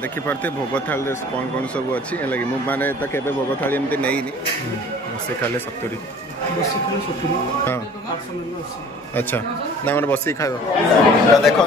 देखी पार्थे भोग थाल कौन कौन सब अच्छी लगे मुझे तो केवे भोग थाली एमती नहीं से खाले 70 हाँ अच्छा ना मैंने बस खाए देखु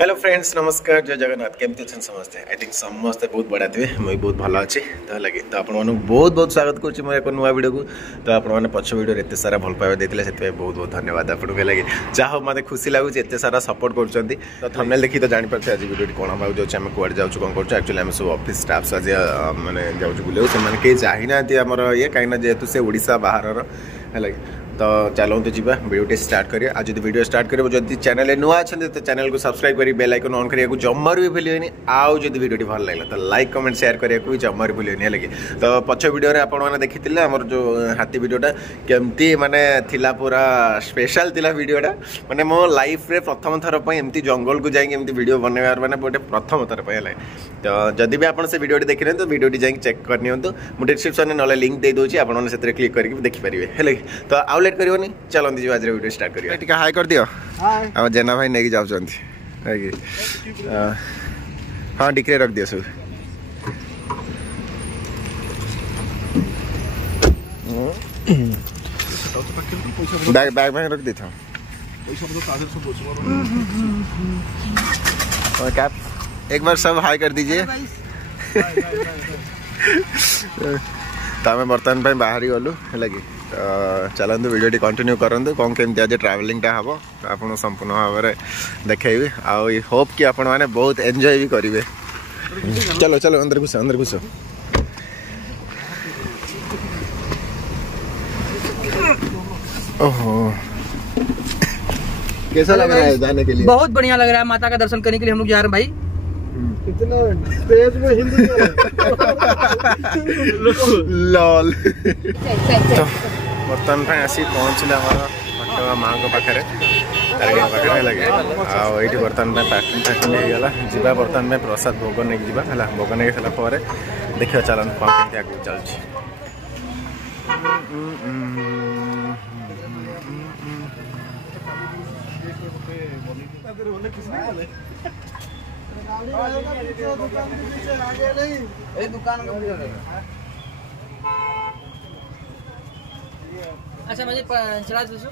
हेलो फ्रेंड्स नमस्कार जय जगन्नाथ केमती अच्छे समस्ते आई थिंक समस्ते बहुत बढ़िया थे मुझे बहुत भल अच्छे तो लगे तो आप बहुत बहुत स्वागत करुँच मोर एक नुआ वीडियो को तो आपने पछ वीडियो एत सारा भल पाइबा देते से बहुत बहुत धन्यवाद आपको लगे जहाँ मत खुशी लगुच एत सारा सपोर्ट कर थंबनेल देखी तो जापारे आज वीडियो कौन हम जाऊँ आम कौड़ जाऊँ कौन कर एक्चुअली आम सब ऑफिस स्टाफ्स आज मैंने जाऊँ बुले से कहीं जाना आमर ये कहीं जेहेतु से ओडिशा बाहर है तो चलते जी वीडियो स्टार्ट करिए आज जो वीडियो स्टार्ट करेंगे जब चैनल नुआ अच्छा तो चैनल को सब्सक्राइब करी बेल आइकन ऑन करिया जमार भी भूलिए आउ जब वीडियो भल लगे तो लाइक कमेंट शेयर करिया भी जमार भूलिए लगे तो पछ वीडियो रे आपण मैंने देखी आमर जो हाथी वीडियोटा केमती माने थिला पूरा स्पेशल थिला वीडियोटा माने मो लाइफ रे प्रथम थर पे एमती जंगल को जाई एमती वीडियो बनवार माने गोटे प्रथम थर पे है तो जदि भी आप से वीडियो देखने तो वीडियो जाई चेक करनी मुझे डिस्क्रिप्शन में ना लिंक दे दूसरी आपने क्लिक करके देखिपारे है तो आउ लेट करनी चलती जी आज वीडियो स्टार्ट करिए हाई कर दियो आम जेना भाई नहीं जाऊँ हाँ डिक्री रख दियो सब बैग बैग बैग रख दी था कैप एक बार सब हाई कर दीजिए तो आम बर्तमान बाहरी गलु है चलते वीडियो कंटिन्यू करूँ कौन केमती आज ट्रैवलिंग हम आप संपूर्ण भाव में देखी आई होप कि आपण मैंने बहुत एंजॉय भी करेंगे चलो चलो अंदर घुस ओहो कैसा लग रहा है जाने के लिए? बहुत बढ़िया लग रहा है। माता का दर्शन करने के लिए हम लोग जा रहे हैं भाई। कितना तेज में हिंदी लॉल तो बर्तमान पे आसी पहुँचले घटगा माँ पाखे तारिणी पाखे लगे आईटी बर्तमान पैकिंग फैकिंग होगा जा बर्तमान में प्रसाद भोग नहीं जावा है भोग नहीं सारापर देखिए चलन कौन केमती आगे चलुची अच्छा मुझे चला दो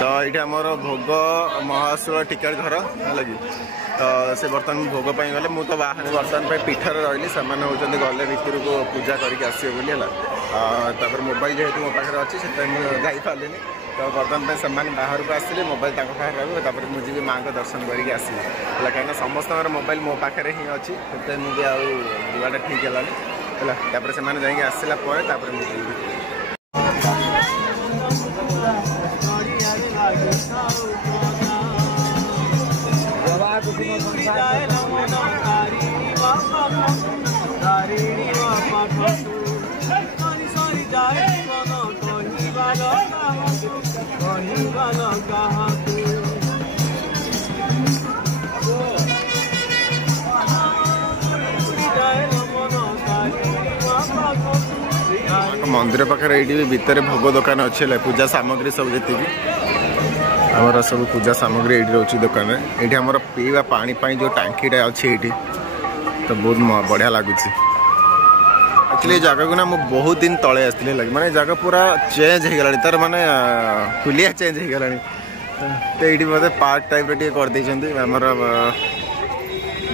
तो ये आमर भोग महासुर टिकट घर लगी तो से बर्तमान भोग पाई गले मु तो बाहर बर्तमान पे पीठर रही से होती गले भितर को पूजा करके आसवे बोली मोबाइल जेहेतु मो पाखे अच्छी से जापारे तो बर्तमान से बाहर को आसते मोबाइल पाखे रही मुझे माँ को दर्शन करके आसवी है कहीं समस्त मोबाइल मो पाखे ही अच्छी से मुझे आवाटा ठीक है से जाकि आसला मुझे मंदिर पाखे ये भितर भोग दुकान अच्छे पूजा सामग्री सब जी आमर सब पूजा सामग्री ये रोचे दुकान में ये आमर पीवा पानी जो टांकीटा अच्छी ये तो बहुत बढ़िया लगुच एक्चुअली जगह को ना मुझे बहुत दिन तले आसती लगे माने जगह पूरा चेंज हो गला तार माने फुलिया चेंज हो गला तो ये मतलब पार्क टाइप रे कर देछंती हमर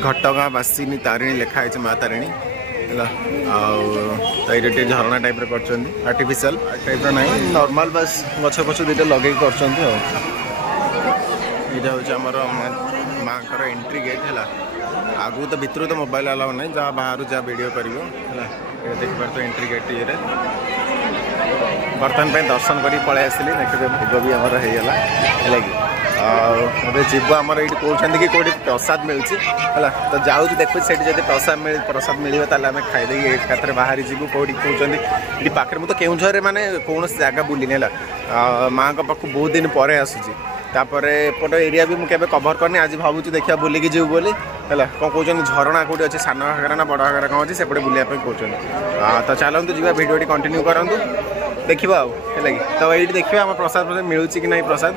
घटगां बासिनी तारिणी लिखा है माँ तारिणी है तो ये झरना टाइप कर आर्टिफिशियल टाइप ना नॉर्मल बस गछ पछ दुटा लगे कर माँ एंट्री गेट है आगु तो भितर तो मोबाइल अलाउ नहीं जहाँ बाहर जहाँ वीडियो कर देखिपार तो एंट्री गेट ये बर्तमान पे दर्शन कर पलि आसली देखिए भोग भी आमर होगा है कि जीव आमर ये कहते कि कौटी प्रसाद मिलूँ है तो जाऊँ देखुँ से प्रसाद मिले आम खाईदे एकाथरे बाहरी जीव कौटी कहते ये पाखे मुझे केउझर माने कौन जगह बुलिनी है माँ पाख बहुत दिन पर आसूँ तापर एपट एरिया भी मुझे कभर करनी आज भावुँ देखिए बुलिकी जीव बोली है कौन कहते झरणा कौटी अच्छे सान घाघरा ना बड़ घाघरा कौन अच्छे सेपटे बुलापी कहते तो चलतु जी भिडियो कंटिन्यू करूँ देखा है तो ये देखिए आम प्रसाद मिलूँ कि नहीं प्रसाद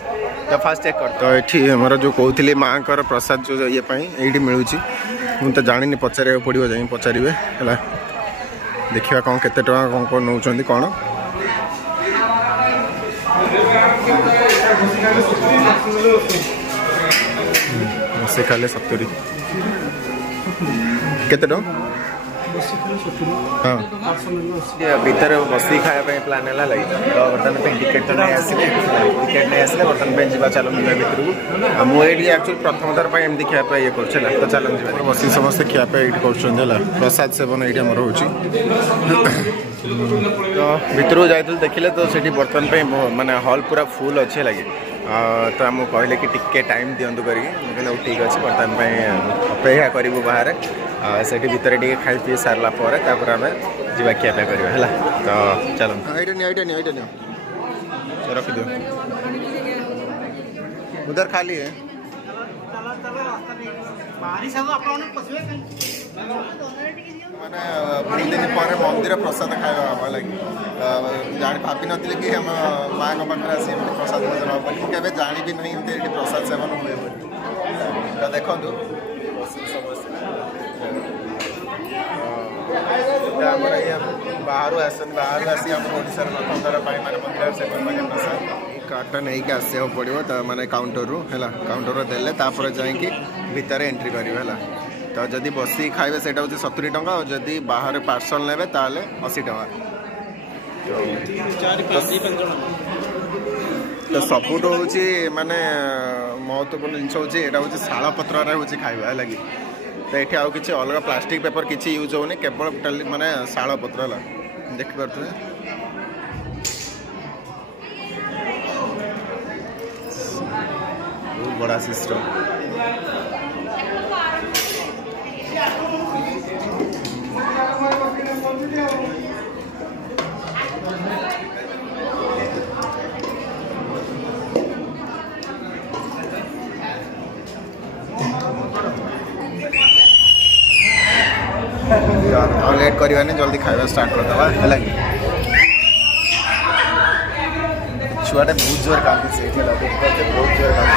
तो फास्ट चेक कर तो ये आमर जो कहते माँ प्रसाद जो ये ये मिलूँ मुझे तो जानी पचार पड़ो जाए पचारे है देखा कौन केते टका कौन कौन नौ कौन से खाले 70 केते टका हाँ भीतर बसी खाया प्लान है लगे तो बर्तमान पे टिकेट तो नहीं आसिले टिकेट नहीं आसिले बर्तमान पे जीवा चलो भितर को मुझे एक्चुअली प्रथम थर पर एमती खाया ये कर तो चलो जी बस समस्त खायापी ये कर प्रसाद सेवन ये आमर हो भितर को जाइए देखिले तो सीटी बर्तमान पे माने हॉल पूरा फुल अच्छे लगे तो आमको कहले कि टिके टाइम दिंतु कर ठीक अच्छे बर्तमान अपेक्षा करूँ बाहर से भितर टे खाई पी सारा पर आम जा खियापा कर तो चलो रखी दो उधर खाली है मैंने बहुत दिन पर मंदिर प्रसाद खावा लगे जान भावी नी कि हम माँ पाखे आस प्रसाद भोजन हम केवे जानी भी नहीं प्रसाद सेवन हुए तो देखो आमर ये बाहर आसी आम ओडार लोकंर मंदिर सेवन प्रसाद कार्डटा नहीं आसा पड़ो तो मैंने काउंटर रू है काउंटर देले तापर जाकि भितर एंट्री करेंगे तो जदि बसी खाइबे सेटा हूँ 70 टंका और जदि बाहर पार्सल नेबे ताले 80 टंका तो सबुठ हूँ माने महत्वपूर्ण जिन हूँ यहाँ हूँ शाल पत्र हूँ खाଇବା लगी तो ये आउ कि अलग प्लास्टिक पेपर किसी यूज होनी केवल माने शाल पत्र है देखिपे बहुत बड़ा सिस्टम और लेट करवानी जल्दी खाଇବା स्टार्ट करदे है छुआटे बहुत जोर काम से बहुत जोर काम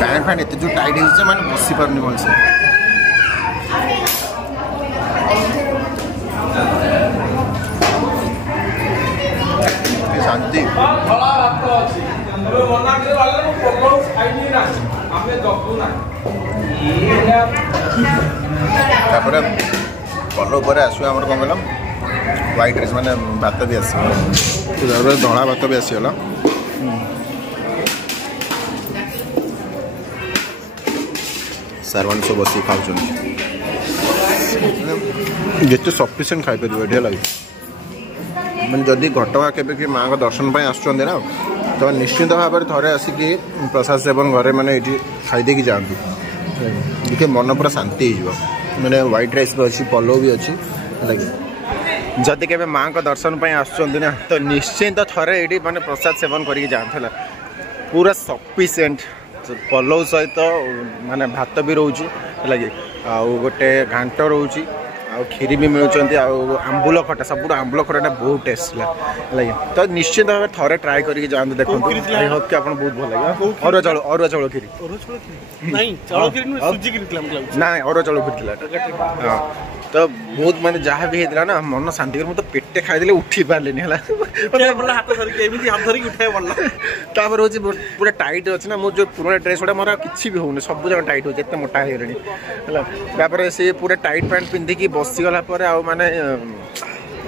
पैंट फैंट एत जो टाइट हो मैंने बसी पारनी भलसे शांति कलर पर आसो आम कौन कहल व्हाइट राइस मैंने भात भी आस धड़ा भात भी आसीगला सार मैंने सब बस खाऊँ जिते सफिसीयंट खाईपर ये लगे मैंने जदि घटगाँ के माँ का दर्शन पर आसुँच ना तो निश्चित भाव में थे आसिक प्रसाद सेवन घरे मैंने ये खाईदे जातु देखिए मन पूरा शांति हो मैंने व्हाइट राइस भी अच्छी पलो भी अच्छी लगे जदि के माँ का दर्शन पर आसुँच ना तो निश्चिंत थे ये मैंने प्रसाद सेवन करके जाता पूरा सफिसीयंट पलौ सहित माने भात भी रोचे लगे आउ गोटे घांट रोचे आउ खीरी भी मिलुंट आंबुल खटा सब आंबुल खटाटा बहुत टेस्ट लगे तो निश्चित भाव थे ट्राए करके जाते देखो आई होप कि आपको बहुत भल लगे अरुआ चाउल खीरी ना अरुआ चाउल खीरी हाँ तो बहुत माने जहाँ भी होता ना मन शांति कर तो पेटे खाईदे उठी पारे हूँ पूरा टाइट अच्छे ना मोर जो पुराना ड्रेस गुड़ा मोर किसी भी होनी सब जगह टाइट हो जिते मोटा हो से पूरा टाइट पैंट पिंधिकी बसीगला माने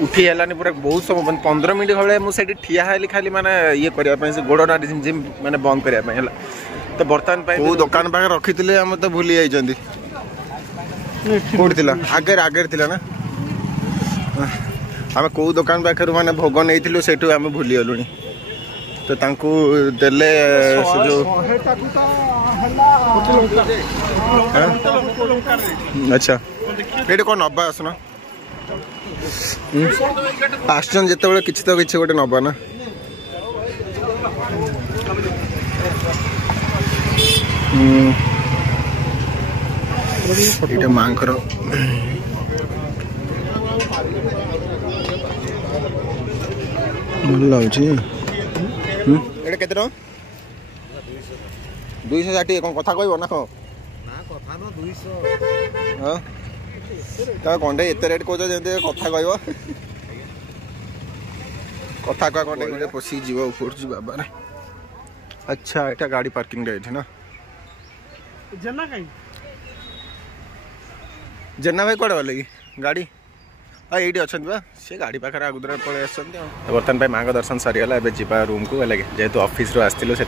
उठी हेलानी पूरा बहुत समय 15 मिनट भाई मुझे ठिया हेली खाली माने ये करने से गोड़ा जिम जिम मैंने बंद करने तो बर्तमान को दुकान पाखे रखी आम तो भूली जाइए कौटी आगे आगे थिला ना आम कौ दुकान पाखे माने भोग नहीं से आम भूली गलु तो तांकू देले से जो अच्छा ये कौन नबा आसना आसन जिते किसी तो किसी गोटे नबा ना ये माँ भल लगे ये के 260 कौन कथा कह ना कह कंडे एत रेट कौच जमी कथा कह कथा कह कंडे पशिक जीव ऊपर बाबा अच्छा यहाँ गाड़ी पार्किंग ये ना जेना भाई कौन गले कि गाड़ी ये अच्छा बा सी गाड़ी पाखे आगुदरा पलि आस बर्तमान भाई माँ का दर्शन सरीगला एवं जा रूम को है जेहेतु ऑफिस आसलु से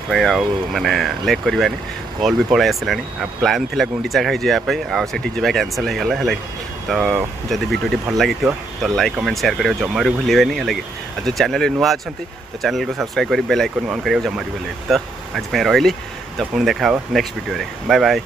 मैंने लेट करवानी कॉल भी पलि आसला प्लान थिला गुंडीचा खाई जावाई आठी जा कैनसल होगा है तो जदि वीडियो भल लगी तो लाइक कमेंट शेयर करें जमारू भूलें है जो चैनल नुआ अच्छा तो चैनल को सब्सक्राइब कर बेल आइकन ऑन करें जमारू भूलें तो आज रही तो पुणी देखा नेक्स्ट वीडियो रे बाय बाय।